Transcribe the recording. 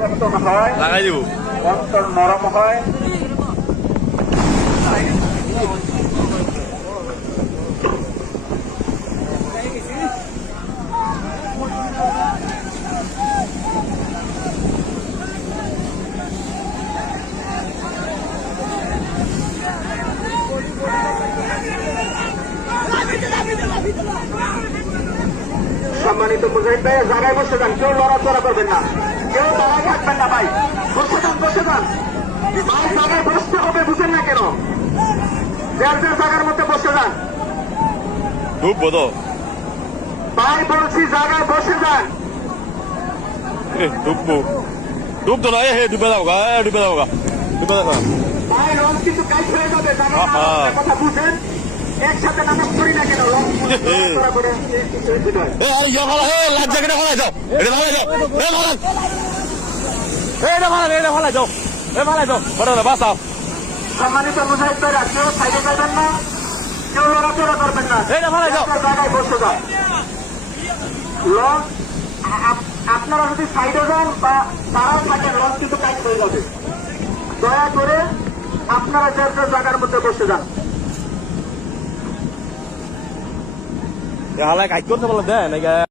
পরিবর্তন হয়, লাগাই দিব অন্তর নরম হয়। সম্মানিত মুজাহিদ ভাই, জায়গায় বসে যান, কেউ লড়াচড়া করবেন না, কেউ দাঁড়ায় থাকবেন না ভাই, বসে যান বসে যান ভাই, জায়গায় বসতে হবে, বুঝেন না কেন? যার যার জায়গার মধ্যে বসে যান ঢুকবো তো ভাই, বলছি জায়গায় বসে যান। ঢুকবো ঢুকতো না হে ডুবে যাও গা ডুবে যাও গা ডুবে যাও ভাই লঞ্চ কিন্তু কাজ হয়ে যাবে, জায়গায় দাঁড়ানোর কথা বুঝেন। একসাথে নামাজ পড়ি না কেন? লঞ্চ লড়াচড়া করে কিছু হয়েছে নয়। লাভ জায়গাটা ভালো যাও এটা ভালো যাও এটা ভালো যাও এ ভালো যাও বড় বাসাও সম্মানিত মুজাহিদ ভাইরা, কেউ সাইডে যাবেন না, কেউ লড়াচড়া করবেন না, এই না, ভালো যাও। একটা জায়গায় বসে যান। লঞ্চ আপনারা যদি সাইডে যান বা তারাও থাকেন, লঞ্চ কিন্তু কাজ হয়ে যাবে। দয়া করে আপনারা যে জায়গার মধ্যে বসে যান। হালায় কাজ করতে বলে দেয় নাকি